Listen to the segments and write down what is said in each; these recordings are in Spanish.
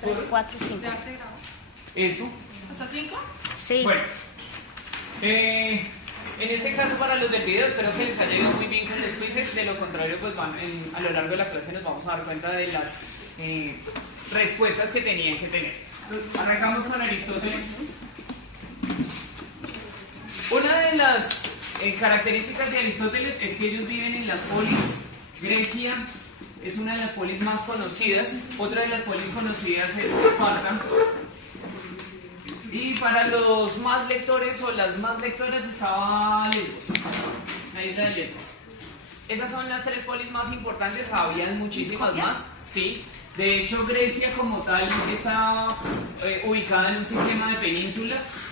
3, 4, 5. Eso. ¿Hasta 5? Sí. Bueno, en este caso para los del video espero que les haya ido muy bien con los quizzes. De lo contrario, pues a lo largo de la clase nos vamos a dar cuenta de las respuestas que tenían que tener. Arrancamos con Aristóteles. Una de las características de Aristóteles es que ellos viven en las polis. Grecia es una de las polis más conocidas. Otra de las polis conocidas es Esparta. Y para los más lectores o las más lectoras estaba Lesbos, la isla de Lesbos. Esas son las 3 polis más importantes, habían muchísimas más, sí. De hecho, Grecia como tal está ubicada en un sistema de penínsulas.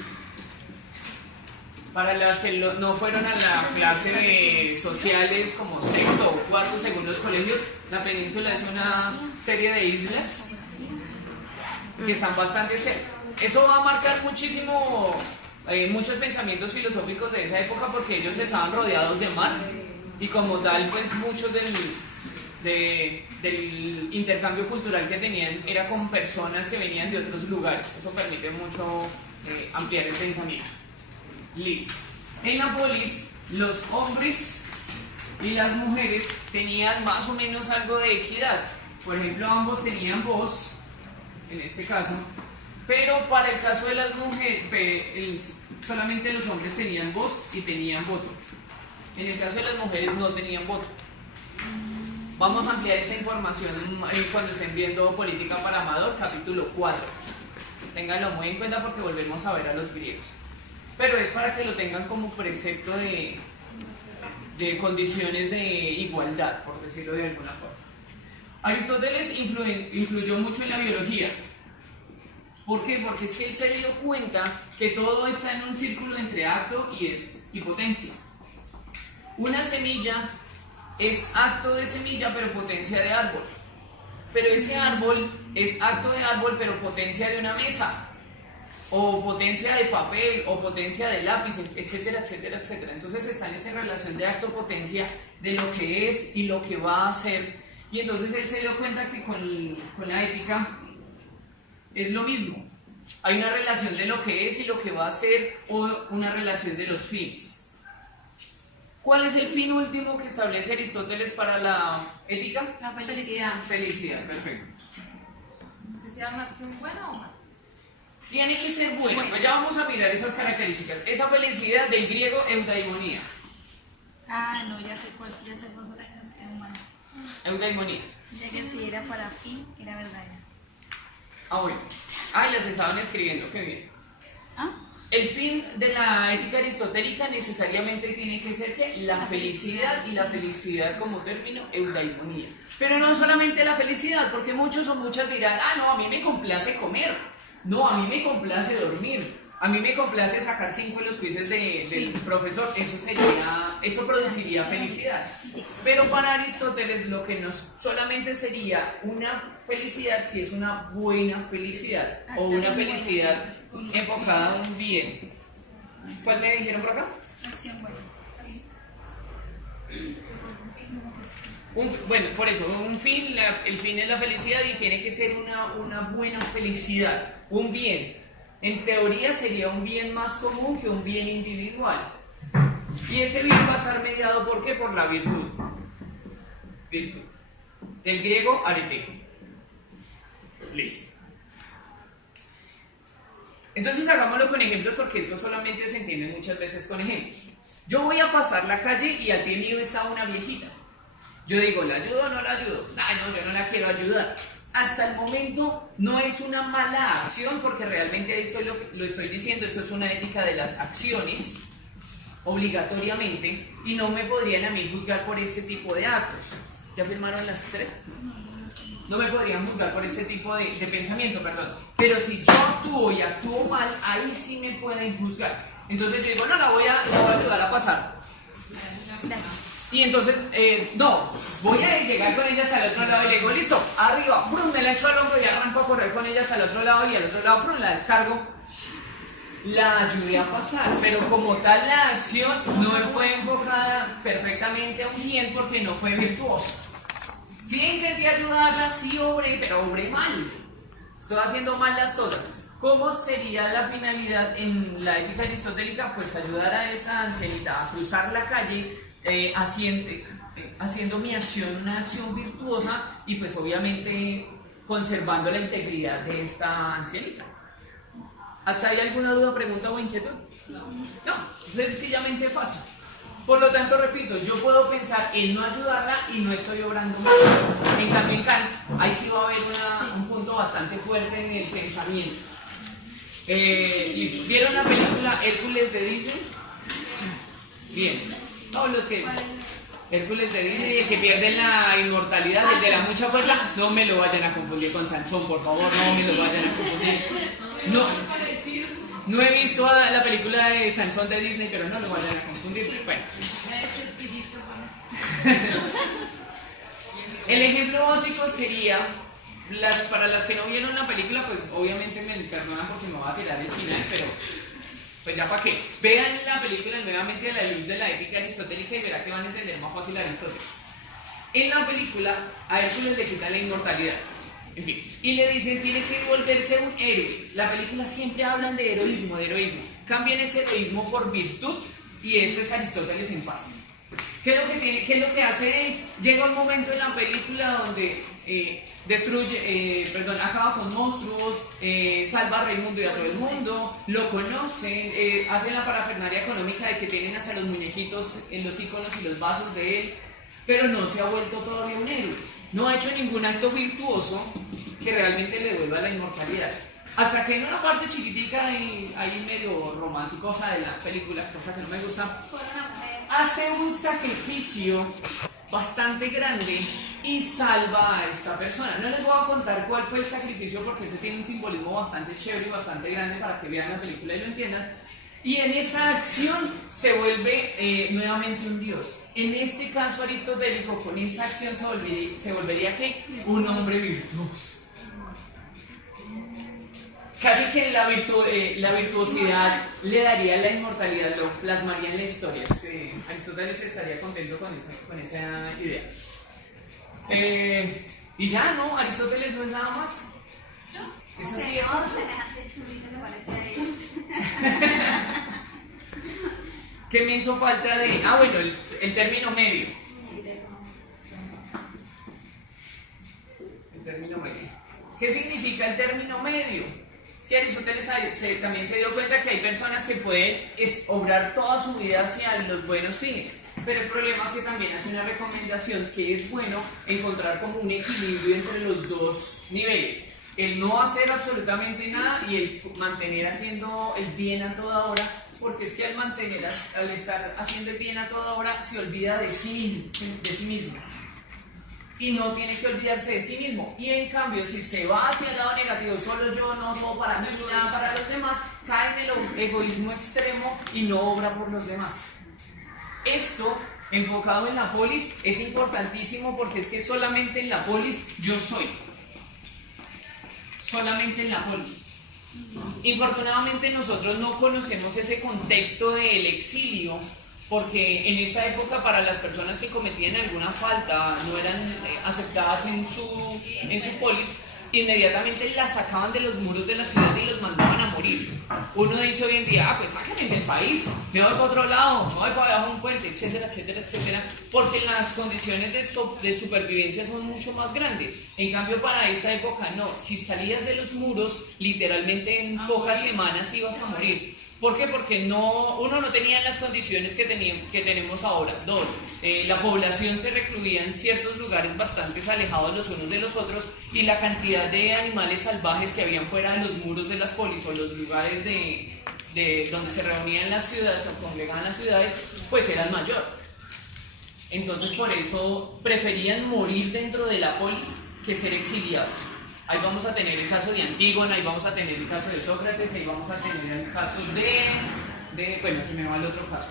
Para las que no fueron a la clase de sociales como sexto o cuarto según los colegios, la península es una serie de islas que están bastante cerca. Eso va a marcar muchísimo muchos pensamientos filosóficos de esa época porque ellos estaban rodeados de mar y como tal pues muchos del intercambio cultural que tenían era con personas que venían de otros lugares. Eso permite mucho ampliar el pensamiento. Listo. En la polis los hombres y las mujeres tenían más o menos algo de equidad. Por ejemplo, ambos tenían voz, en este caso. Pero para el caso de las mujeres, solamente los hombres tenían voz y tenían voto. En el caso de las mujeres no tenían voto. Vamos a ampliar esa información cuando estén viendo Política para Amador, capítulo 4. Ténganlo muy en cuenta porque volvemos a ver a los griegos. Pero es para que lo tengan como precepto de condiciones de igualdad, por decirlo de alguna forma. Aristóteles influyó mucho en la biología. ¿Por qué? Porque es que él se dio cuenta que todo está en un círculo entre acto y potencia. Una semilla es acto de semilla pero potencia de árbol. Pero ese árbol es acto de árbol pero potencia de una mesa. O potencia de papel, o potencia de lápiz, etcétera, etcétera, etcétera. Entonces está en esa relación de acto-potencia de lo que es y lo que va a hacer. Y entonces él se dio cuenta que con la ética es lo mismo. Hay una relación de lo que es y lo que va a ser, o una relación de los fines. ¿Cuál es el fin último que establece Aristóteles para la ética? La felicidad. Felicidad, perfecto. ¿Felicidad es una acción buena o mala? Tiene que ser buena. Ya vamos a mirar esas características. Esa felicidad del griego eudaimonía. No, ya sé cuál es humana. Eudaimonía. Ya que si era para fin, era verdadera. Bueno. Las estaban escribiendo, qué bien. ¿Ah? El fin de la ética aristotélica necesariamente tiene que ser que la felicidad, y la felicidad como término, eudaimonía. Pero no solamente la felicidad, porque muchos o muchas dirán, no, a mí me complace comer, no, a mí me complace dormir, a mí me complace sacar 5 en los quizzes del profesor, eso produciría felicidad. Pero para Aristóteles lo que no solamente sería una felicidad si es una buena felicidad o una felicidad enfocada a un bien. ¿Cuál me dijeron por acá? Acción buena. Bueno, por eso, el fin es la felicidad y tiene que ser una buena felicidad, un bien. En teoría sería un bien más común que un bien individual. Y ese bien va a estar mediado, ¿por qué? Por la virtud. Virtud. Del griego, arete. Listo. Entonces hagámoslo con ejemplos porque esto solamente se entiende muchas veces con ejemplos. Yo voy a pasar la calle y al pie mío está una viejita. Yo digo, ¿la ayudo o no la ayudo? No, yo no la quiero ayudar. Hasta el momento no es una mala acción porque realmente esto lo estoy diciendo, esto es una ética de las acciones obligatoriamente y no me podrían a mí juzgar por este tipo de actos. ¿Ya firmaron las 3? No me podrían juzgar por este tipo de pensamiento, perdón. Pero si yo actúo y actúo mal, ahí sí me pueden juzgar. Entonces yo digo, no, la voy a ayudar a pasar. Y entonces, no, voy a llegar con ella hasta el otro lado y le digo, listo, arriba, prum, me la echo al hombro y arranco a correr con ella hasta el otro lado y al otro lado, prum, la descargo. La ayudé a pasar, pero como tal la acción no fue enfocada perfectamente a un bien porque no fue virtuosa. Sí intenté ayudarla, sí obré, pero obré mal. estoy haciendo mal las cosas. ¿Cómo sería la finalidad en la ética aristotélica? Pues ayudar a esta ancianita a cruzar la calle haciendo mi acción una acción virtuosa y pues obviamente conservando la integridad de esta ancianita. ¿Hasta ahí alguna duda, pregunta o inquietud? No, sencillamente fácil. Por lo tanto, repito, yo puedo pensar en no ayudarla y no estoy obrando mal. En cambio, en Kant, ahí sí va a haber un punto bastante fuerte en el pensamiento. Listo. ¿Vieron la película Hércules de Disney? Bien. Todos los que... Hércules de Disney, el que pierde la inmortalidad, el de la mucha fuerza, no me lo vayan a confundir con Sansón, por favor, no me lo vayan a confundir. No he visto la película de Sansón de Disney, pero no lo vayan a confundir. Bueno. El ejemplo básico sería, para las que no vieron la película, pues obviamente me perdonan porque me va a tirar el final, pero pues ya para qué. Vean la película nuevamente a la luz de la ética aristotélica y verá que van a entender más fácil a Aristóteles. En la película a Hércules le quitan la inmortalidad. En fin, y le dicen tiene que volverse un héroe. La película siempre hablan de heroísmo. Cambian ese heroísmo por virtud y ese es Aristóteles en paz. ¿Qué es lo que hace él? Llega un momento en la película donde acaba con monstruos, salva a Raimundo y a todo el mundo, lo conocen, hacen la parafernalia económica de que tienen hasta los muñequitos en los iconos y los vasos de él, pero no se ha vuelto todavía un héroe. No ha hecho ningún acto virtuoso que realmente le devuelva la inmortalidad. Hasta que en una parte chiquitica y ahí medio románticosa de la película, cosa que no me gusta, hace un sacrificio bastante grande y salva a esta persona. No les voy a contar cuál fue el sacrificio porque ese tiene un simbolismo bastante chévere y bastante grande para que vean la película y lo entiendan. Y en esa acción se vuelve nuevamente un dios. En este caso aristotélico, con esa acción se volvería ¿qué? Un hombre virtuoso. Casi que la virtuosidad le daría la inmortalidad, lo plasmaría en la historia. Aristóteles estaría contento con esa idea. Y ya, ¿no? Aristóteles no es nada más. Es así de fácil. ¿Qué me hizo falta de...? Bueno, el término medio. El término medio. ¿Qué significa el término medio? Es que Aristóteles también se dio cuenta que hay personas que pueden obrar toda su vida hacia los buenos fines. Pero el problema es que también hace una recomendación que es bueno encontrar como un equilibrio entre los dos niveles. El no hacer absolutamente nada y el mantener haciendo el bien a toda hora, porque es que al estar haciendo el bien a toda hora se olvida de sí mismo. Y no tiene que olvidarse de sí mismo. Y en cambio, si se va hacia el lado negativo, solo yo, no todo para mí, nada para los demás, cae en el egoísmo extremo y no obra por los demás. Esto, enfocado en la polis, es importantísimo porque es que solamente en la polis yo soy. Solamente en la polis. Infortunadamente nosotros no conocemos ese contexto del exilio, porque en esa época para las personas que cometían alguna falta no eran aceptadas en su polis, inmediatamente las sacaban de los muros de la ciudad y los mandaban a morir. Uno dice hoy en día, pues sáquenme del país, me voy para otro lado, me voy para abajo de un puente, etcétera, etcétera, etcétera, porque las condiciones de supervivencia son mucho más grandes. En cambio para esta época no, si salías de los muros, literalmente en pocas semanas ibas a morir. ¿Por qué? Porque uno no tenía las condiciones que tenemos ahora. Dos, la población se recluía en ciertos lugares bastante alejados los unos de los otros y la cantidad de animales salvajes que habían fuera de los muros de las polis o los lugares de donde se reunían las ciudades o congregaban las ciudades, pues era el mayor. Entonces por eso preferían morir dentro de la polis que ser exiliados. Ahí vamos a tener el caso de Antígona, ahí vamos a tener el caso de Sócrates, ahí vamos a tener el caso bueno, se me va el otro caso,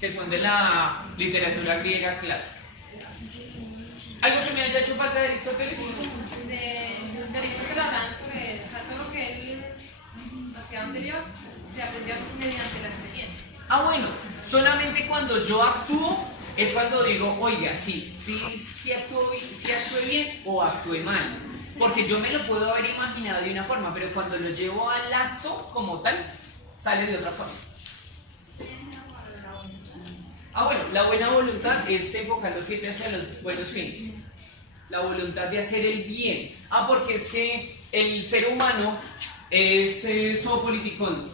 que son de la literatura griega clásica. ¿Algo que me haya hecho falta de Aristóteles? De Aristóteles hablan sobre todo lo que él hacía anterior, se aprendía mediante la experiencia. Bueno, solamente cuando yo actúo es cuando digo, oiga, sí actué bien o actué mal. porque yo me lo puedo haber imaginado de una forma, pero cuando lo llevo al acto como tal, sale de otra forma. Ah, bueno, la buena voluntad es enfocar los 7 hacia los buenos fines. La voluntad de hacer el bien. Ah, porque es que el ser humano es zoopoliticón.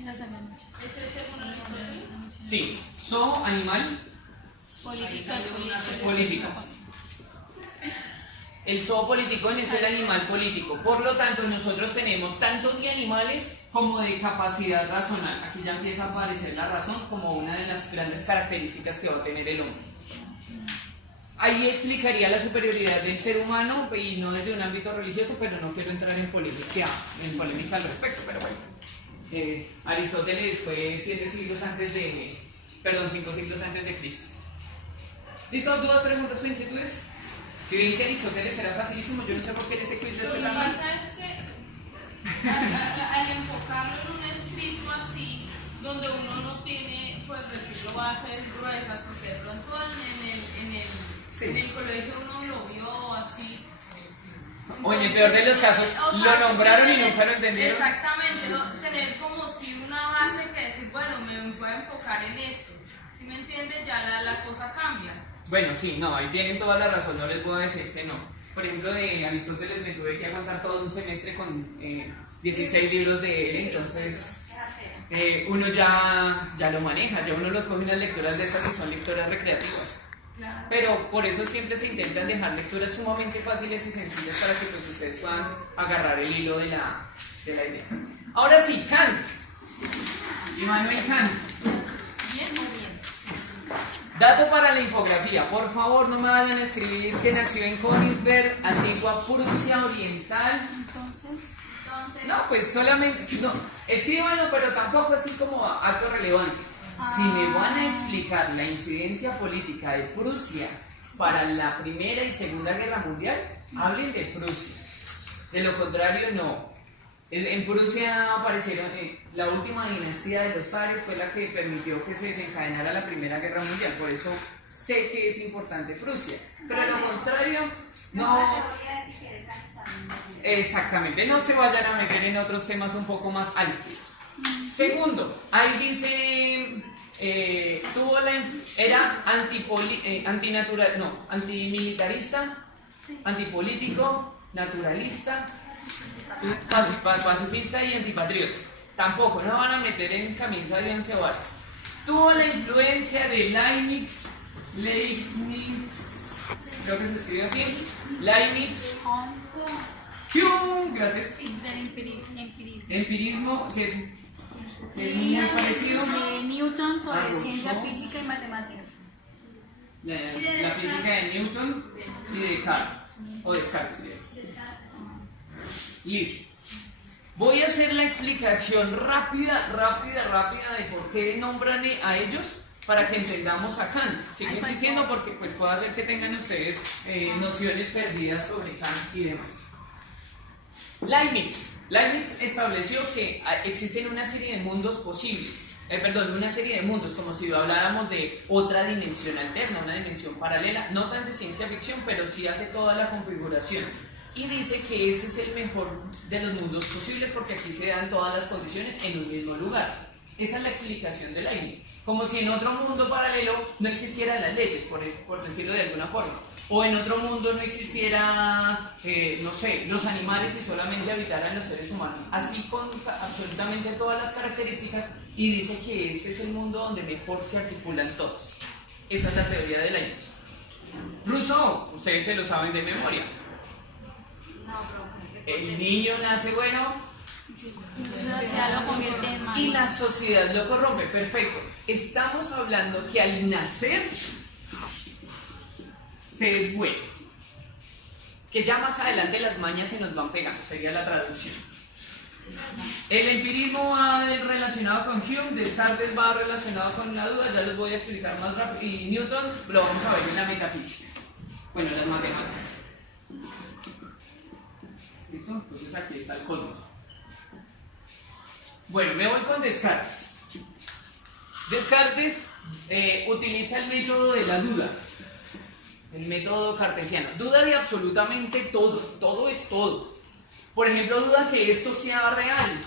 ¿Es el segundo Aristóteles? Sí, zoo, animal, político. El zoopoliticón es el animal político. Por lo tanto, nosotros tenemos tanto de animales como de capacidad razonal. Aquí ya empieza a aparecer la razón como una de las grandes características que va a tener el hombre. Ahí explicaría la superioridad del ser humano y no desde un ámbito religioso, pero no quiero entrar en polémica al respecto, pero bueno. Aristóteles fue 5 siglos antes de Cristo. ¿Listo? ¿Dudas, preguntas o inquietudes? Si ven que Aristóteles era facilísimo, yo no sé por qué ese quiz Lo que tan mal. pasa es que al enfocarlo en un escrito así, donde uno no tiene, pues decirlo, bases gruesas, porque de pronto en el colegio uno lo vio así. O en el peor de los casos, O sea, lo nombraron y nunca lo entendieron. Exactamente, ¿no? Tener como si una base que decir, bueno, me voy a enfocar en esto. ¿Sí me entiendes? Ya la cosa cambia. Bueno, sí, no, ahí tienen toda la razón, no les puedo decir que no. Por ejemplo, de Aristóteles me tuve que aguantar todo un semestre con 16 libros de él, entonces uno ya lo maneja, ya uno lo coge unas lecturas de estas que son lecturas recreativas. Pero por eso siempre se intentan dejar lecturas sumamente fáciles y sencillas para que pues, ustedes puedan agarrar el hilo de la idea. Ahora sí, Kant. Immanuel Kant. Bien o bien. Dato para la infografía. Por favor, no me vayan a escribir que nació en Königsberg, antigua Prusia Oriental. Entonces, No, pues solamente, no, escríbanlo, pero tampoco así como acto relevante. Si me van a explicar la incidencia política de Prusia para la Primera y Segunda Guerra Mundial, hablen de Prusia. De lo contrario, no. En Prusia aparecieron, la última dinastía de los zares fue la que permitió que se desencadenara la Primera Guerra Mundial. Por eso sé que es importante Prusia. Pero de lo contrario, no. Exactamente, no se vayan a meter en otros temas un poco más álgidos. Segundo, ahí dice, era antimilitarista, antipolítico, naturalista, pacifista y antipatriota. Tampoco, no van a meter en camisa de 11 varas. Tuvo la influencia de Leibniz, creo que se escribe así, Leibniz, Hume, gracias. Empirismo, que es muy parecido. Newton sobre Rousseau. ciencia física y matemática. La física de Newton y de Descartes, o Descartes, sí es. Listo. Voy a hacer la explicación rápida de por qué nombran a ellos para que entendamos a Kant. Sigo insistiendo porque pues, puede hacer que tengan ustedes nociones perdidas sobre Kant y demás. Leibniz estableció que existen una serie de mundos posibles, una serie de mundos, como si habláramos de otra dimensión alterna, una dimensión paralela, no tan de ciencia ficción, pero sí hace toda la configuración. Y dice que ese es el mejor de los mundos posibles porque aquí se dan todas las condiciones en un mismo lugar. Esa es la explicación de Leibniz. Como si en otro mundo paralelo no existieran las leyes, por decirlo de alguna forma. O en otro mundo no existiera, no sé, los animales y solamente habitaran los seres humanos. Así con absolutamente todas las características y dice que este es el mundo donde mejor se articulan todos. Esa es la teoría de Leibniz. Rousseau, ustedes se lo saben de memoria. El niño nace bueno La sociedad lo convierte en malo. y la sociedad lo corrompe. Perfecto. Estamos hablando que al nacer se es bueno. Que ya más adelante las mañas se nos van pegando, sería la traducción. El empirismo va relacionado con Hume, Descartes va relacionado con la duda, ya les voy a explicar más rápido. Y Newton lo vamos a ver en la metafísica. Bueno, las matemáticas. ¿Listo? Entonces aquí está el cosmos. Bueno, me voy con Descartes. Descartes utiliza el método de la duda. El método cartesiano. Duda de absolutamente todo. Todo es todo. Por ejemplo, duda que esto sea real.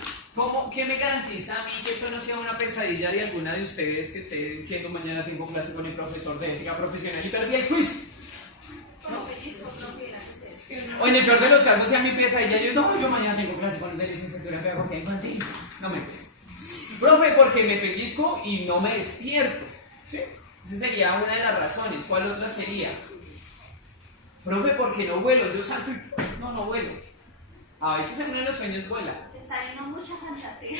¿Qué me garantiza a mí que esto no sea una pesadilla de alguna de ustedes que esté diciendo mañana tengo clase con el profesor de ética profesional y perdí el quiz? O en el peor de los casos sea mi pesadilla, yo mañana tengo clase con el de licenciatura en pedagogía infantil. No me profe, porque me pellizco y no me despierto. ¿Sí? Esa sería una de las razones. ¿Cuál otra sería? Profe, porque no vuelo, yo salto y no vuelo. A veces en uno de los sueños vuela. Te está viendo mucha fantasía.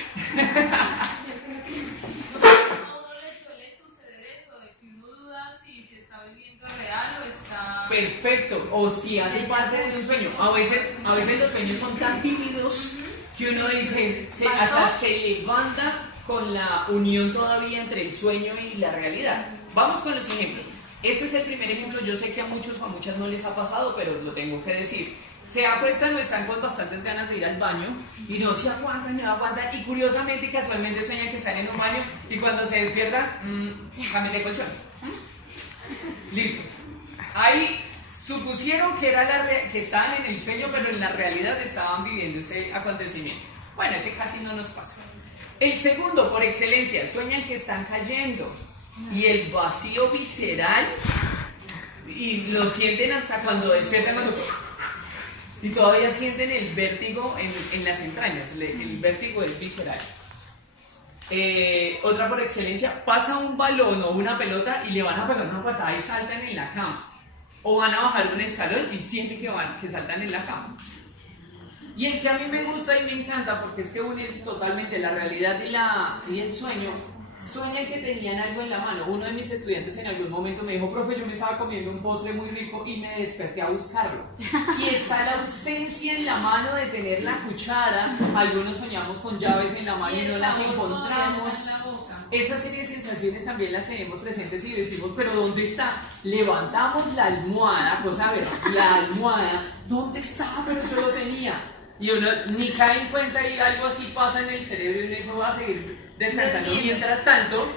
¿Cómo le suele suceder eso? De que uno duda si se está viviendo real o está... Perfecto, o si hace parte de un sueño. A veces los sueños son tan vívidos que uno dice, hasta se levanta con la unión todavía entre el sueño y la realidad. Vamos con los ejemplos. Este es el primer ejemplo, yo sé que a muchos o a muchas no les ha pasado, pero lo tengo que decir. Se acuestan o están con bastantes ganas de ir al baño y no se aguantan, y curiosamente y casualmente sueñan que están en un baño y cuando se despiertan, cambien de colchón. Listo. Ahí supusieron que estaban en el sueño, pero en la realidad estaban viviendo ese acontecimiento. Bueno, ese casi no nos pasa. El segundo, por excelencia, sueñan que están cayendo y el vacío visceral y lo sienten hasta cuando despiertan y todavía sienten el vértigo en las entrañas. El vértigo es visceral. Otra por excelencia, pasa un balón o una pelota y le van a pegar una patada y saltan en la cama. O van a bajar un escalón y sienten que saltan en la cama. Y el que a mí me gusta y me encanta, porque es que une totalmente la realidad y el sueño, sueñan que tenían algo en la mano. Uno de mis estudiantes en algún momento me dijo, profe, yo me estaba comiendo un postre muy rico y me desperté a buscarlo. Y está la ausencia en la mano de tener la cuchara. Algunos soñamos con llaves en la mano y no las encontramos. Esa serie de sensaciones también las tenemos presentes y decimos, pero ¿dónde está? Levantamos la almohada, cosa ver, la almohada, ¿dónde está? Pero yo lo tenía. Y uno ni cae en cuenta y algo así pasa en el cerebro y eso va a seguir descansando mientras tanto,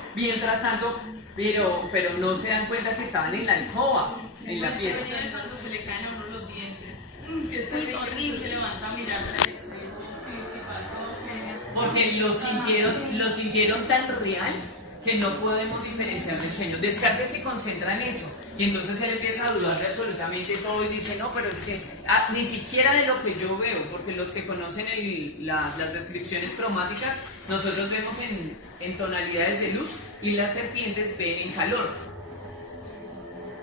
pero no se dan cuenta que estaban en la alcoba, en la pieza. Cuando se le caen a uno los dientes, que está horrible, se levanta a mirarse al espejo, si pasó, porque lo sintieron tan real que no podemos diferenciar del sueño. Descartes se concentra en eso y entonces él empieza a dudar de absolutamente todo y dice, no, pero es que ni siquiera de lo que yo veo, porque los que conocen las descripciones cromáticas, nosotros vemos en tonalidades de luz y las serpientes ven en calor.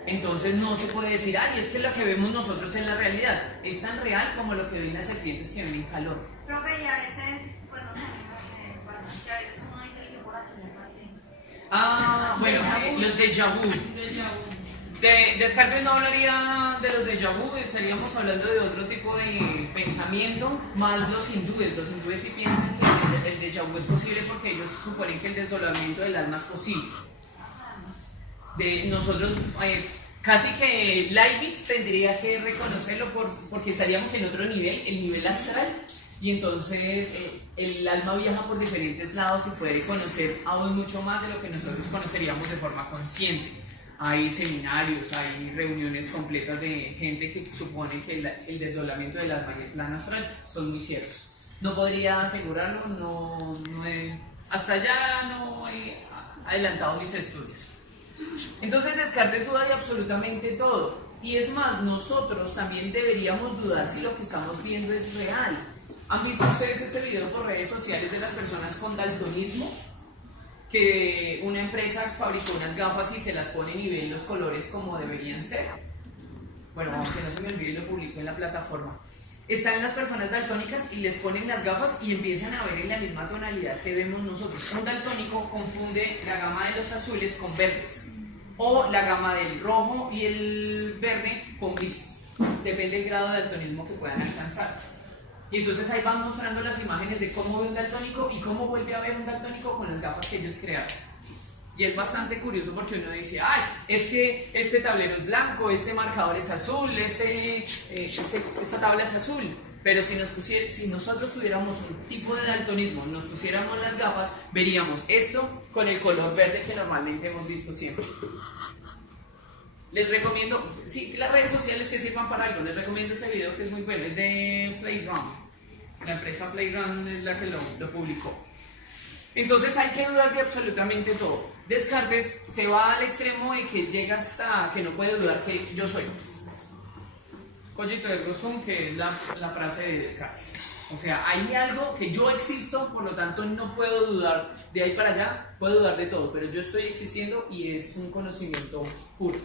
Entonces no se puede decir, ay, es que lo que vemos nosotros en la realidad es tan real como lo que ven las serpientes que ven en calor. Profe, y a veces, pues no sé, pasa que a veces uno dice que por aquí ya pasé. Bueno, los déjà vu. Descartes no hablaría de los déjà vu, estaríamos hablando de otro tipo de pensamiento, más los hindúes. Los hindúes sí piensan que el déjà vu es posible porque ellos suponen que el desdoblamiento del alma es posible. De nosotros, casi que Leibniz tendría que reconocerlo porque estaríamos en otro nivel, el nivel astral, y entonces el alma viaja por diferentes lados y puede conocer aún mucho más de lo que nosotros conoceríamos de forma consciente. Hay seminarios, hay reuniones completas de gente que supone que el desdoblamiento del alma y el plano astral son muy ciertos. No podría asegurarlo, hasta allá no he adelantado mis estudios. Entonces Descartes duda de absolutamente todo. Y es más, nosotros también deberíamos dudar si lo que estamos viendo es real. ¿Han visto ustedes este video por redes sociales de las personas con daltonismo? Que una empresa fabricó unas gafas y se las ponen y ven los colores como deberían ser. Bueno, aunque no se me olvide, lo publico en la plataforma. Están las personas daltónicas y les ponen las gafas y empiezan a ver en la misma tonalidad que vemos nosotros. Un daltónico confunde la gama de los azules con verdes o la gama del rojo y el verde con gris. Depende del grado de daltonismo que puedan alcanzar. Y entonces ahí van mostrando las imágenes de cómo ve un daltónico y cómo vuelve a ver un daltónico con las gafas que ellos crearon. Y es bastante curioso porque uno dice, ay, es que este tablero es blanco, este marcador es azul, esta tabla es azul. Pero si nosotros tuviéramos un tipo de daltonismo, nos pusiéramos las gafas, veríamos esto con el color verde que normalmente hemos visto siempre. Les recomiendo, sí, las redes sociales que sirvan para algo, les recomiendo ese video que es muy bueno, es de Playground. La empresa Playground es la que lo publicó. Entonces hay que dudar de absolutamente todo. Descartes se va al extremo de que llega hasta que no puede dudar que yo soy. Cogito ergo sum, que es la frase de Descartes. O sea, hay algo que yo existo, por lo tanto no puedo dudar de ahí para allá, puedo dudar de todo, pero yo estoy existiendo y es un conocimiento puro.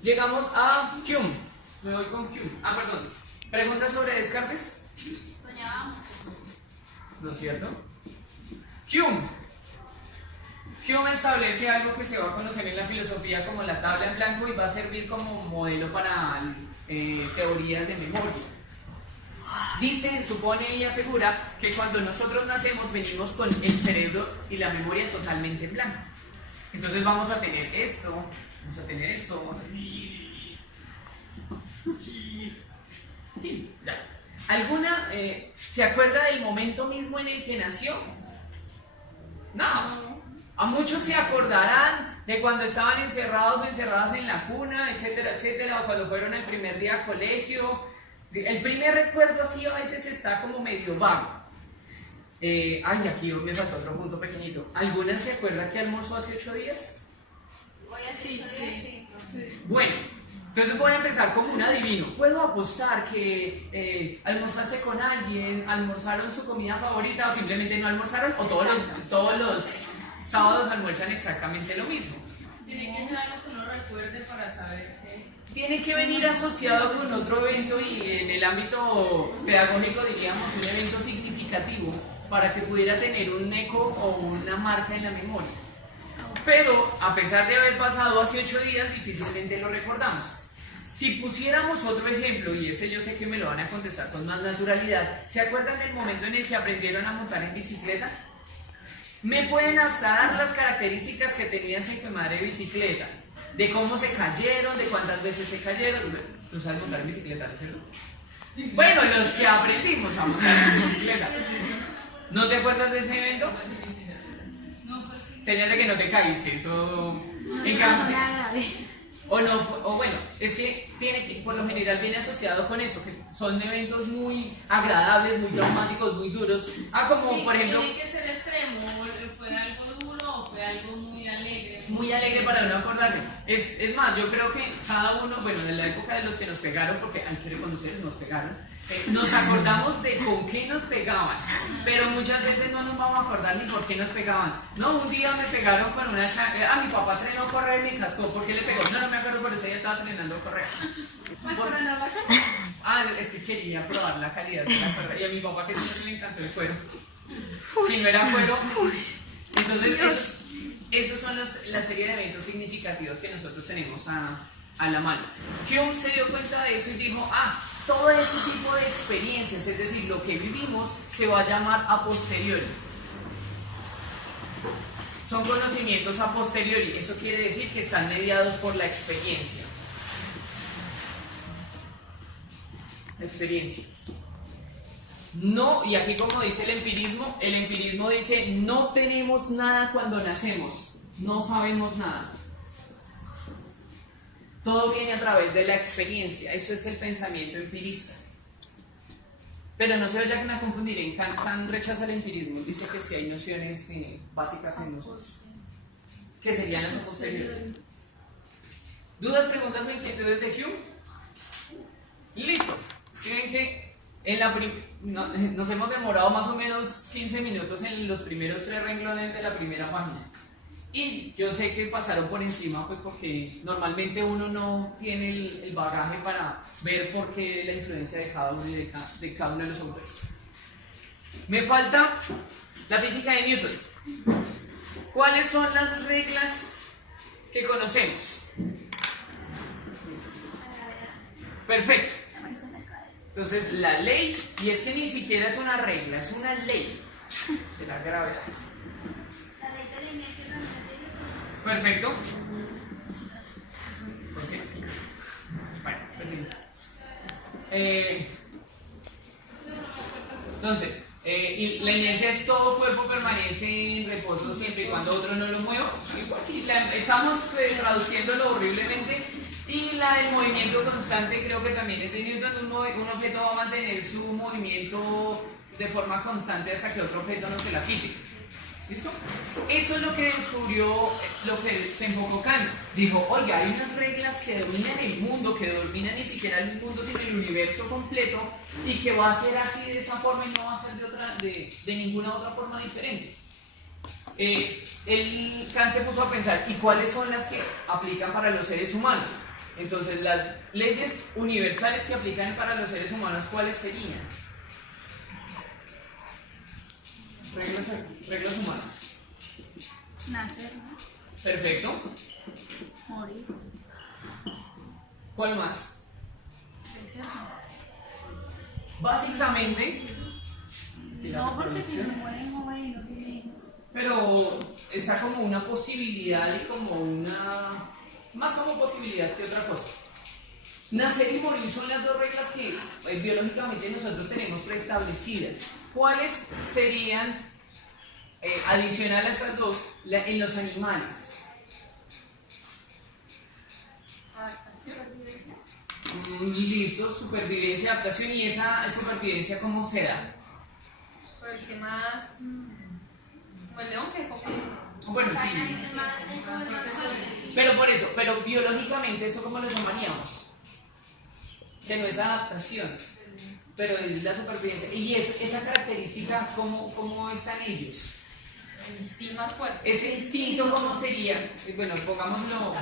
Llegamos a Hume. Me voy con Hume. Perdón. ¿Preguntas sobre Descartes? Soñábamos. ¿No es cierto? Hume. Hume establece algo que se va a conocer en la filosofía como la tabla en blanco y va a servir como modelo para teorías de memoria. Dice, supone y asegura que cuando nosotros nacemos venimos con el cerebro y la memoria totalmente en blanco. Entonces vamos a tener esto, vamos a tener esto. Sí, ya. ¿Alguna se acuerda del momento mismo en el que nació? No. A muchos se acordarán de cuando estaban encerrados o encerradas en la cuna, etcétera, etcétera, o cuando fueron el primer día a colegio. El primer recuerdo así a veces está como medio vago. Aquí me faltó otro punto pequeñito. ¿Alguna se acuerda que almorzó hace 8 días? Voy a decir, sí. Bueno, entonces voy a empezar como un adivino. Puedo apostar que almorzaste con alguien, almorzaron su comida favorita o simplemente no almorzaron, o todos los sábados almuerzan exactamente lo mismo. Tiene que ser algo que uno recuerde para saber que... Tiene que venir asociado con otro evento y en el ámbito pedagógico diríamos un evento significativo para que pudiera tener un eco o una marca en la memoria. Pero a pesar de haber pasado hace 8 días, difícilmente lo recordamos. Si pusiéramos otro ejemplo, y ese yo sé que me lo van a contestar con más naturalidad, ¿se acuerdan del momento en el que aprendieron a montar en bicicleta? Me pueden hasta dar las características que tenía ese madre de bicicleta, de cómo se cayeron, de cuántas veces se cayeron. ¿Tú sabes montar en bicicleta, no es cierto? Bueno, los que aprendimos a montar en bicicleta. ¿No te acuerdas de ese evento? No, pues sí. Señal de que no te caíste, eso... En o bueno, es que por lo general viene asociado con eso, que son eventos muy agradables, muy traumáticos, muy duros. Como Sí, por ejemplo... tiene que ser extremo, fue algo duro o fue algo muy alegre. Muy alegre para uno acordarse. Es más, yo creo que cada uno, bueno, en la época de los que nos pegaron, porque hay que reconocer, nos pegaron, nos acordamos de con qué nos pegaban, pero muchas veces no nos vamos a acordar ni por qué nos pegaban. No, un día me pegaron con una... mi papá se no correr y me cascó. ¿Por qué le pegó? No me acuerdo, pero ese día estaba estrenando correr. Es que quería probar la calidad de la correa. Y a mi papá que siempre le encantó el cuero. Si no era cuero... Entonces, esos son la serie de eventos significativos que nosotros tenemos a la mano. Hume se dio cuenta de eso y dijo, todo ese tipo de experiencias, es decir, lo que vivimos, se va a llamar a posteriori. Son conocimientos a posteriori, eso quiere decir que están mediados por la experiencia. La experiencia. No, y aquí como dice el empirismo dice, no tenemos nada cuando nacemos, no sabemos nada. Todo viene a través de la experiencia, eso es el pensamiento empirista. Pero no se vayan a confundir, Kant rechaza el empirismo, dice que sí hay nociones básicas en nosotros, que serían las a posteriori. ¿Dudas, preguntas o inquietudes de Hume? Listo. Miren que nos hemos demorado más o menos 15 minutos en los primeros 3 renglones de la primera página. Y yo sé que pasaron por encima, pues porque normalmente uno no tiene el bagaje para ver por qué la influencia de cada uno y de cada uno de los autores. Me falta la física de Newton. ¿Cuáles son las reglas que conocemos? Perfecto. Entonces, la ley, y es que ni siquiera es una regla, es una ley de la gravedad. La ley de la inercia también. Perfecto. Pues sí. Bueno, pues sí. Entonces, y la inercia es todo cuerpo permanece en reposo siempre y cuando otro no lo mueva. Sí, pues sí, estamos traduciéndolo horriblemente. Y la del movimiento constante creo que también es de Newton. Un objeto va a mantener su movimiento de forma constante hasta que otro objeto no se la quite. ¿Listo? Eso es lo que descubrió, lo que se enfocó Kant. Dijo, oiga, hay unas reglas que dominan el mundo, que dominan ni siquiera el mundo, sino el universo completo, y que va a ser así de esa forma y no va a ser de ninguna otra forma diferente. Kant se puso a pensar, ¿y cuáles son las que aplican para los seres humanos? Entonces, las leyes universales que aplican para los seres humanos, ¿cuáles serían? Reglas humanas. Nacer, ¿no? Perfecto. Morir. ¿Cuál más? Crecer, Básicamente, no, porque si se mueren jóvenes y no tienen hijos. pero está como una posibilidad y como una... más como posibilidad que otra cosa. Nacer y morir son las dos reglas que biológicamente nosotros tenemos preestablecidas. ¿Cuáles serían, adicional a estas dos, en los animales? Listo, supervivencia, adaptación. ¿Y esa supervivencia cómo se da? Por el que más. Como el león que come. Bueno, sí. Pero por eso, pero biológicamente, ¿eso cómo lo llamaríamos? Que no es adaptación, pero es la supervivencia. Y esa característica, ¿cómo están ellos? El instinto más fuerte. Ese instinto, ¿cómo sería? Bueno, pongámoslo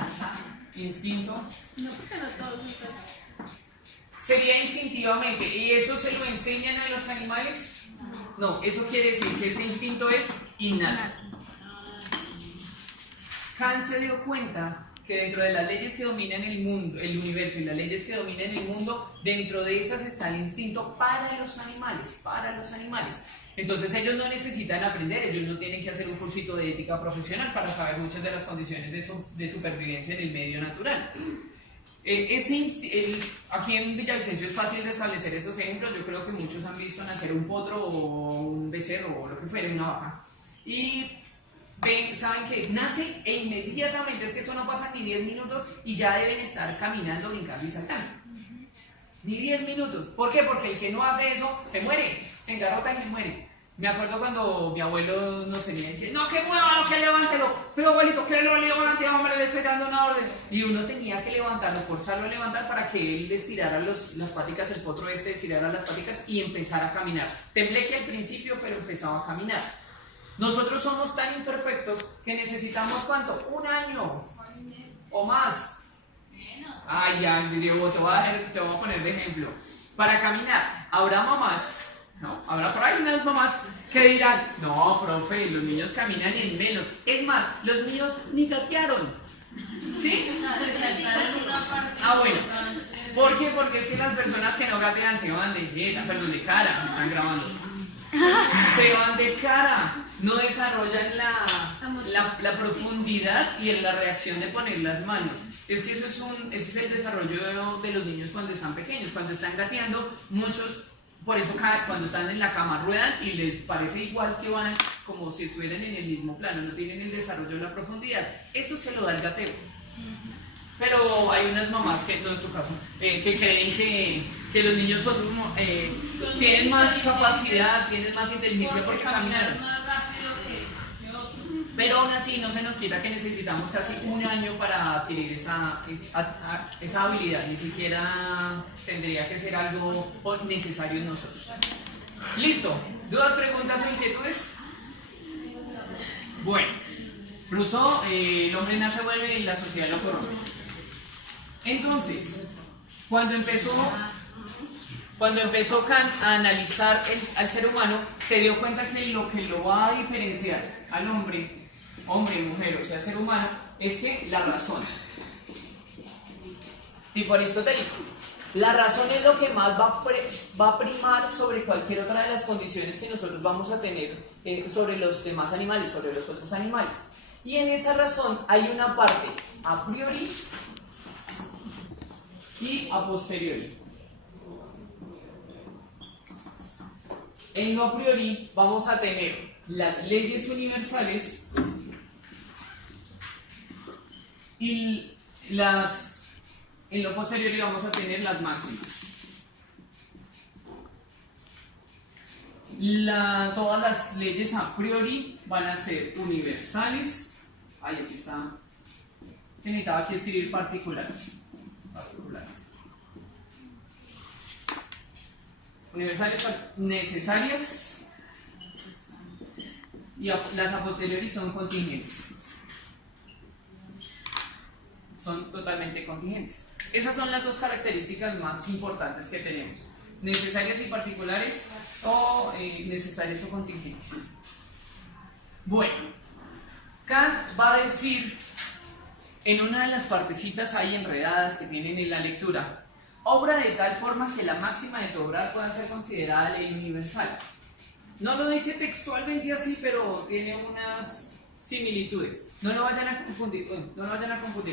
instinto. No, porque no todos son. Sería instintivamente. ¿Y eso se lo enseñan a los animales? No, eso quiere decir que este instinto es innato. Kant se dio cuenta que dentro de las leyes que dominan el mundo, el universo y las leyes que dominan el mundo, dentro de esas está el instinto para los animales, Entonces ellos no necesitan aprender, ellos no tienen que hacer un cursito de ética profesional para saber muchas de las condiciones de supervivencia en el medio natural. Aquí en Villavicencio es fácil de establecer esos ejemplos. Yo creo que muchos han visto nacer un potro o un becerro o lo que fuera, una vaca. Y saben que nace e inmediatamente, es que eso no pasa ni 10 minutos y ya deben estar caminando, brincando y saltando. Ni 10 minutos. ¿Por qué? Porque el que no hace eso se muere, se engarrota y se muere. Me acuerdo cuando mi abuelo nos tenía que no, que muévalo, que levántelo. Pero abuelito, que lo levante, hombre, le estoy dando una orden. Y uno tenía que levantarlo, forzarlo a levantar para que él estirara las paticas, el potro estirara las paticas y empezara a caminar. Tembleque al principio, pero empezaba a caminar. Nosotros somos tan imperfectos que necesitamos ¿cuánto? 1 año o más. Ay, ya, te voy a poner de ejemplo. Para caminar, habrá mamás, no, habrá por ahí unas mamás que dirán, no, profe, los niños caminan en menos. Es más, los míos ni gatearon. ¿Sí? Ah, bueno. ¿Por qué? Porque es que las personas que no gatean se van de cara, me están grabando. Se van de cara, no desarrollan la profundidad y la reacción de poner las manos. Es que ese es el desarrollo de los niños cuando están pequeños, cuando están gateando, muchos, por eso cuando están en la cama ruedan y les parece igual que van como si estuvieran en el mismo plano, no tienen el desarrollo de la profundidad. Eso se lo da el gateo. Pero hay unas mamás que, en nuestro caso, que creen que los niños tienen más capacidad, tienen más inteligencia porque caminaron. Más rápido que otros. Pero aún así no se nos quita que necesitamos casi 1 año para adquirir esa habilidad, ni siquiera tendría que ser algo necesario en nosotros. ¿Listo? ¿Dudas, preguntas o inquietudes? Bueno, Rousseau, el hombre nace, vuelve y la sociedad lo corrompe. Entonces, cuando empezó Kant a analizar al ser humano, se dio cuenta que lo que lo va a diferenciar al hombre y mujer, o sea, ser humano, es que la razón. Tipo aristotélico. La razón es lo que más va a primar sobre cualquier otra de las condiciones que nosotros vamos a tener sobre los demás animales, sobre los otros animales. Y en esa razón hay una parte a priori y a posteriori. En lo a priori vamos a tener las leyes universales y las En lo posterior vamos a tener las máximas. Todas las leyes a priori van a ser universales. Ay, aquí está. Necesitaba aquí escribir particulares. Universales necesarias y las a posteriori son contingentes. Son totalmente contingentes. Esas son las dos características más importantes que tenemos. Necesarias y particulares o necesarias o contingentes. Bueno, Kant va a decir en una de las partecitas ahí enredadas que tienen en la lectura: obra de tal forma que la máxima de tu obra pueda ser considerada ley universal. No lo dice textualmente así, pero tiene unas similitudes. No lo vayan a confundir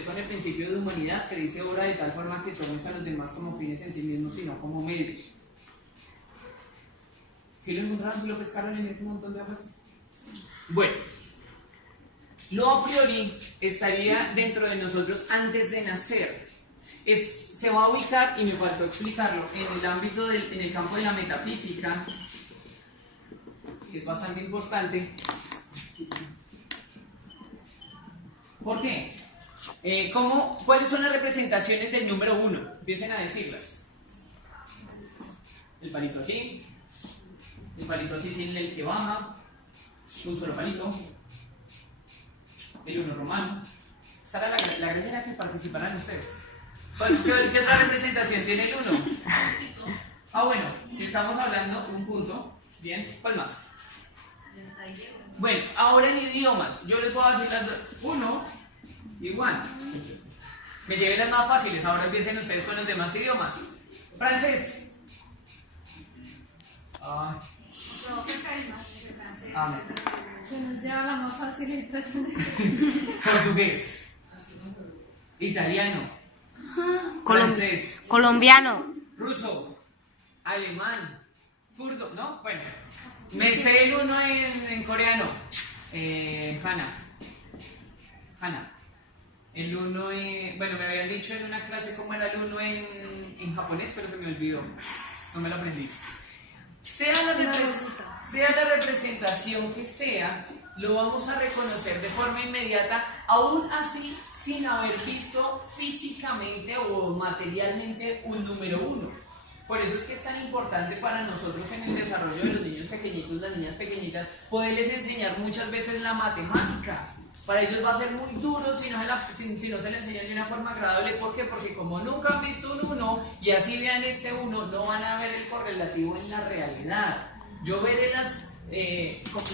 con el principio de humanidad, que dice obra de tal forma que tomes a los demás como fines en sí mismos, sino como medios. ¿Sí lo encontraron? ¿Sí lo pescaron en este montón de hojas? Bueno, lo a priori estaría dentro de nosotros antes de nacer. Se va a ubicar, y me faltó explicarlo, en el ámbito en el campo de la metafísica, que es bastante importante. ¿Por qué? ¿Cuáles son las representaciones del número 1? Empiecen a decirlas. El palito así sin el que baja, un solo palito, el 1 romano. Esa era la gracia era que participarán ustedes. ¿Qué otra representación tiene el 1? Bueno, si estamos hablando un punto, bien, ¿cuál más? Bueno, ahora en idiomas, yo les puedo decir las dos. 1, igual. Me llevé las más fáciles, ahora empiecen ustedes con los demás idiomas. Francés. Se nos lleva la más fácil. Portugués. Italiano. Francés. Colombiano. Ruso. Alemán. Kurdo. ¿No? Bueno. Me sé el 1 en coreano. Hana. El 1 bueno, me habían dicho en una clase cómo era el 1 en japonés, pero se me olvidó. No me lo aprendí. Sea la representación que sea, lo vamos a reconocer de forma inmediata, aún así sin haber visto físicamente o materialmente un número 1. Por eso es que es tan importante para nosotros en el desarrollo de los niños pequeñitos, las niñas pequeñitas, poderles enseñar muchas veces la matemática. Para ellos va a ser muy duro si no se le enseñan de una forma agradable. ¿Por qué? Porque como nunca han visto un 1 y así vean este 1, no van a ver el correlativo en la realidad. Yo veré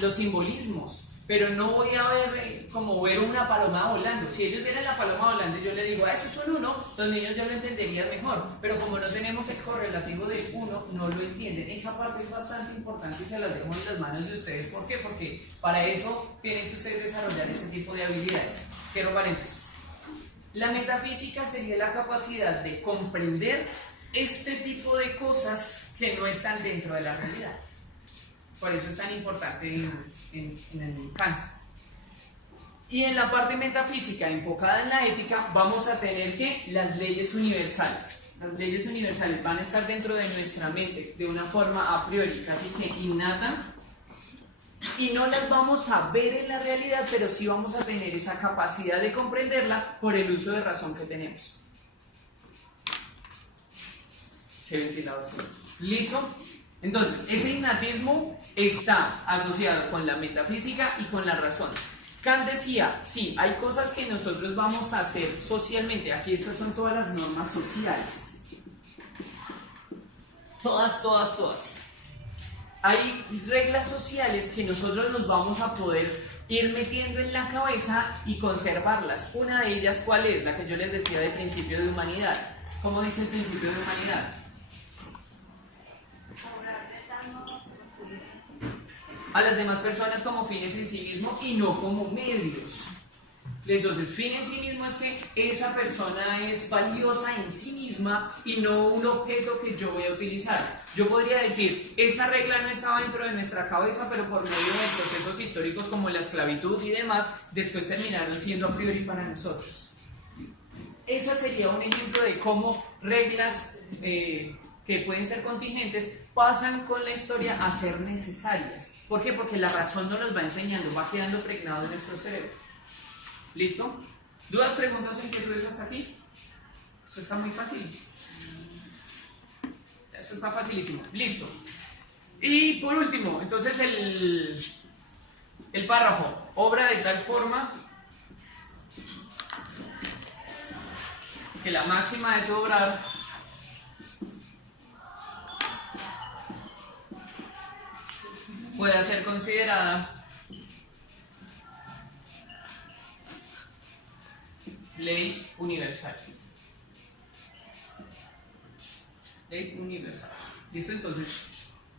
los simbolismos, pero no voy a ver como ver una paloma volando. Si ellos vieran la paloma volando, yo le digo, eso es un 1, los niños ya lo entenderían mejor. Pero como no tenemos el correlativo del 1, no lo entienden. Esa parte es bastante importante y se las dejo en las manos de ustedes. ¿Por qué? Porque para eso tienen que ustedes desarrollar ese tipo de habilidades. Cierro paréntesis. La metafísica sería la capacidad de comprender este tipo de cosas que no están dentro de la realidad. Por eso es tan importante en el Kant. Y en la parte metafísica enfocada en la ética vamos a tener que las leyes universales. Las leyes universales van a estar dentro de nuestra mente de una forma a priori, casi que innata, y no las vamos a ver en la realidad, pero sí vamos a tener esa capacidad de comprenderla por el uso de razón que tenemos. ¿Se ventilado así? ¿Listo? Entonces, ese innatismo está asociado con la metafísica y con la razón. Kant decía, sí, hay cosas que nosotros vamos a hacer socialmente. Aquí estas son todas las normas sociales. Todas. Hay reglas sociales que nosotros nos vamos a poder ir metiendo en la cabeza y conservarlas. Una de ellas, ¿cuál es? La que yo les decía del principio de humanidad. ¿Cómo dice el principio de humanidad? A las demás personas como fines en sí mismo y no como medios. Entonces, fin en sí mismo es que esa persona es valiosa en sí misma y no un objeto que yo voy a utilizar. Yo podría decir, esa regla no estaba dentro de nuestra cabeza, pero por medio de procesos históricos como la esclavitud y demás, después terminaron siendo a priori para nosotros. esa sería un ejemplo de cómo reglas que pueden ser contingentes pasan con la historia a ser necesarias. ¿Por qué? Porque la razón no nos va enseñando, va quedando pregnado en nuestro cerebro. ¿Listo? ¿Dudas, preguntas o inquietudes hasta aquí? Esto está muy fácil. Eso está facilísimo. Listo. Y por último, entonces el párrafo, obra de tal forma que la máxima de tu obrar pueda ser considerada ley universal. Ley universal. ¿Listo? Entonces,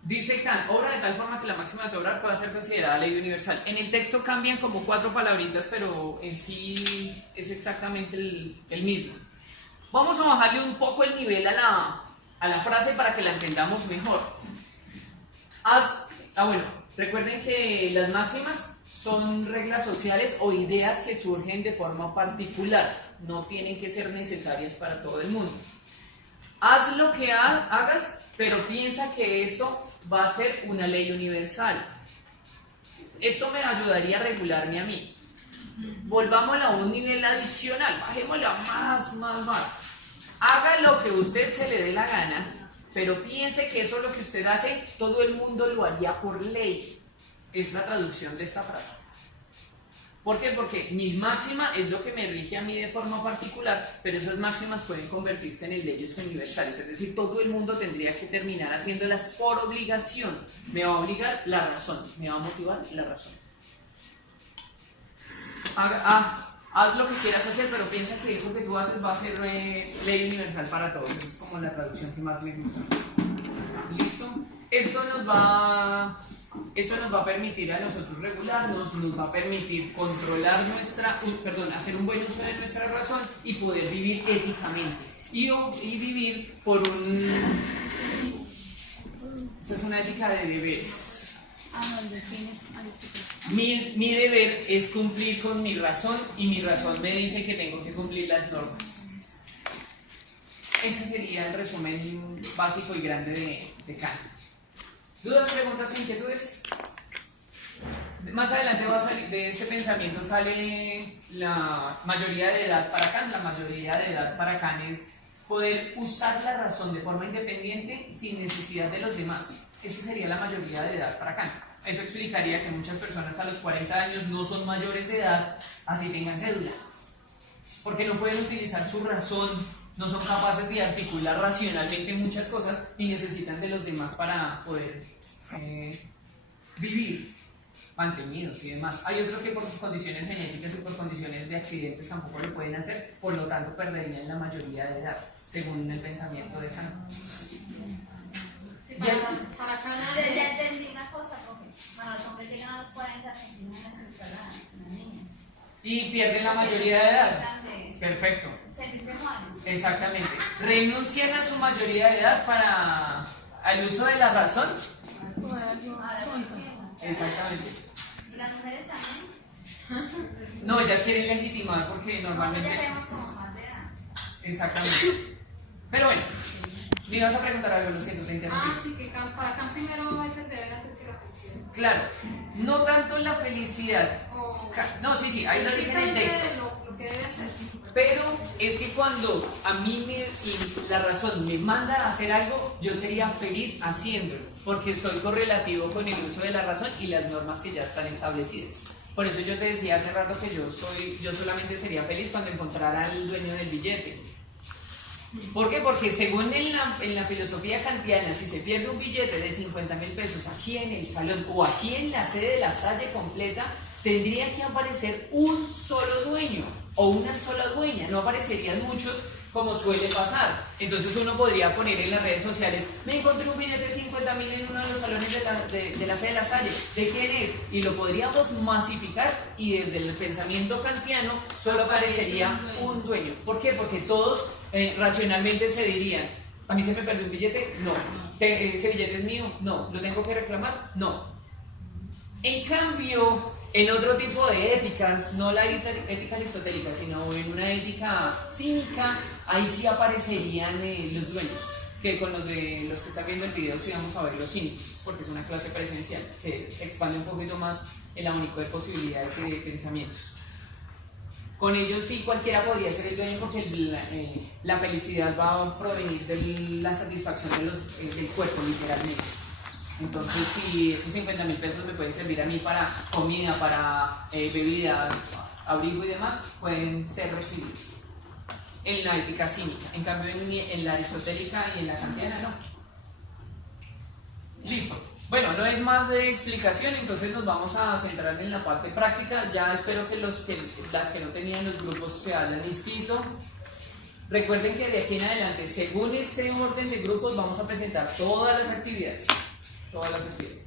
dice Kant, obra de tal forma que la máxima de tu obrar pueda ser considerada ley universal. En el texto cambian como 4 palabritas, pero en sí es exactamente el mismo. Vamos a bajarle un poco el nivel a la frase para que la entendamos mejor. Bueno, recuerden que las máximas son reglas sociales o ideas que surgen de forma particular, no tienen que ser necesarias para todo el mundo. Haz lo que hagas, pero piensa que eso va a ser una ley universal. Esto me ayudaría a regularme a mí. Volvámosla a un nivel adicional, bajémosla más. Haga lo que usted se le dé la gana, pero piense que eso es lo que usted hace, todo el mundo lo haría por ley. Es la traducción de esta frase. ¿Por qué? Porque mi máxima es lo que me rige a mí de forma particular, pero esas máximas pueden convertirse en leyes universales, es decir, todo el mundo tendría que terminar haciéndolas por obligación. Me va a obligar la razón, me va a motivar la razón. Haz lo que quieras hacer, pero piensa que eso que tú haces va a ser ley universal para todos. Es como la traducción que más me gusta. ¿Listo? Esto nos va a permitir a nosotros regularnos, nos va a permitir controlar hacer un buen uso de nuestra razón y poder vivir éticamente. Y vivir por esa es una ética de deberes. No, el delfín es Aristóteles. Mi deber es cumplir con mi razón y mi razón me dice que tengo que cumplir las normas. Ese sería el resumen básico y grande de Kant. ¿Dudas, preguntas o inquietudes? Más adelante va a salir, de este pensamiento sale la mayoría de edad para Kant. La mayoría de edad para Kant es poder usar la razón de forma independiente sin necesidad de los demás. Esa sería la mayoría de edad para Kant. Eso explicaría que muchas personas a los 40 años no son mayores de edad, así tengan cédula. Porque no pueden utilizar su razón, no son capaces de articular racionalmente muchas cosas y necesitan de los demás para poder vivir mantenidos y demás. Hay otros que por condiciones genéticas y por condiciones de accidentes tampoco lo pueden hacer, por lo tanto perderían la mayoría de edad, según el pensamiento de Kant. Para Kant Ya entendí una cosa, porque bueno, los hombres llegan a los 40 y tienen las niñas. Y pierden la mayoría de edad. Perfecto. Exactamente. Renuncian a su mayoría de edad para al uso de la razón. Exactamente. ¿Y las mujeres también? No, ellas quieren legitimar porque normalmente. Ya vemos como más de edad. Exactamente. Pero bueno, me ibas a preguntar algo, lo siento, te interrumpí. sí, que para Kant primero es el deber antes que la felicidad. Claro, no tanto la felicidad. No, sí, ahí lo dice en el texto. Lo que debe hacer. Pero es que cuando a mí la razón me manda a hacer algo, yo sería feliz haciéndolo, porque soy correlativo con el uso de la razón y las normas que ya están establecidas. Por eso yo te decía hace rato que yo solamente sería feliz cuando encontrara al dueño del billete. ¿Por qué? Porque según en la filosofía kantiana, si se pierde un billete de 50.000 pesos aquí en el salón o aquí en la sede de la Salle completa, tendría que aparecer un solo dueño o una sola dueña, no aparecerían muchos como suele pasar. Entonces uno podría poner en las redes sociales: me encontré un billete de 50.000 en uno de los salones de la sede de la Salle, ¿de quién es? Y lo podríamos masificar y desde el pensamiento kantiano solo aparecería un dueño. ¿Por qué? Porque todos racionalmente se dirían: ¿a mí se me perdió un billete? No. ¿Ese billete es mío? No. ¿Lo tengo que reclamar? No. En cambio, En otro tipo de éticas, no la ética aristotélica, sino en una ética cínica, ahí sí aparecerían los dueños, que con los que están viendo el video sí vamos a ver los cínicos, porque es una clase presencial, se expande un poquito más el abanico de posibilidades y de pensamientos. Con ellos sí cualquiera podría ser el dueño, porque la felicidad va a provenir de la satisfacción del cuerpo, literalmente. Entonces, si esos 50.000 pesos me pueden servir a mí para comida, para bebida, abrigo y demás, pueden ser recibidos en la ética cínica. En cambio, en la aristotélica y en la kantiana no. Listo. Bueno, no es más de explicación, entonces nos vamos a centrar en la parte práctica. Ya espero que las que no tenían los grupos se hayan inscrito. Recuerden que de aquí en adelante, según este orden de grupos, vamos a presentar todas las actividades. Todas las actividades.